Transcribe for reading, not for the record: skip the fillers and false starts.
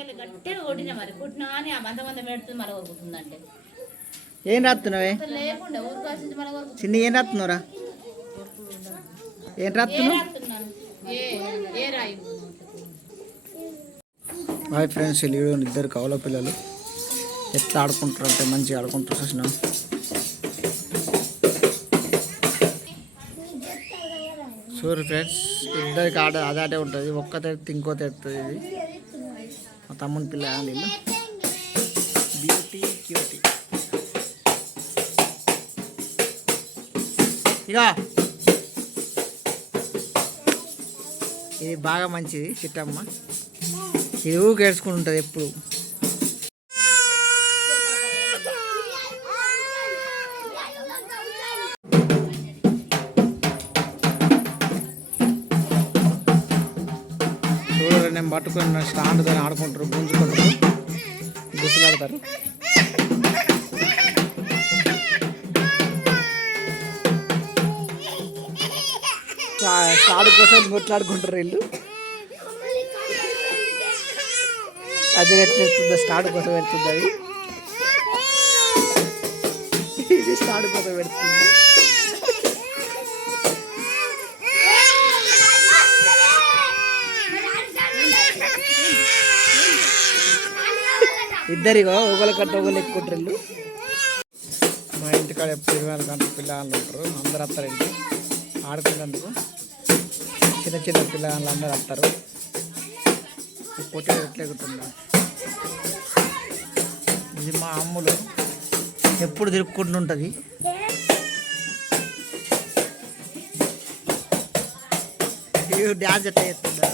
గట్టిగా కొట్టిన మరి కొట్టినా అని ఆ మంద పెడుతుంది మళ్ళీ కొరుకుతుందంటే ఏం రాస్తున్నావే లేకుండా ఊరుకోసి మళ్ళీ చిన్న ఏం రాస్తున్నావురా ఏం రాస్తున్నావు ఏ రాయి హాయ్ ఫ్రెండ్స్ వీళ్ళు ఇద్దరు కవల పిల్లలు ఎట్లా ఆడుకుంటారు అంటే మంచిగా ఆడుకుంటారు చూసిన సూర్య ఫ్రెండ్స్ ఇద్దరికి అదాటే ఉంటుంది ఒక్క తెస్తుంది ఇంకో తెస్తుంది ఇది మా తమ్ముని పిల్ల వీళ్ళు బ్యూటీ క్యూటీ ఇక ఇది బాగా మంచిది చిట్టమ్మ ఇది ఊరికి ఏడ్చుకుని ఉంటుంది ఎప్పుడు చూడరు నేను పట్టుకుని స్టాండ్తో ఆడుకుంటారు గుంజుకుంటారు గుసలాడతారు స్టాండ్ కోసం కొట్లాడుకుంటారు వీళ్ళు అది ఎట్లా స్టార్ట్ కోసం పెడుతుంది అది ఇది స్టార్ట్ కోసం పెడుతుంది ఇద్దరిగో ఒకళ్ళ కట్ట ఒకళ్ళు ఎక్కుంటారు మా ఇంటికాడ ఎప్పుడు 24 గంటల పిల్లలు ఉంటారు అందరు వస్తారు ఇంటి ఆడుకునేందుకు చిన్న చిన్న పిల్లలు అందరు వస్తారు పొట్టే ఎట్లా ఎక్కుతుందా ఇది మా అమ్ములు ఎప్పుడు తిరుక్కుంటుంటుంది డ్యాన్స్ ఎట్లా చేస్తుందా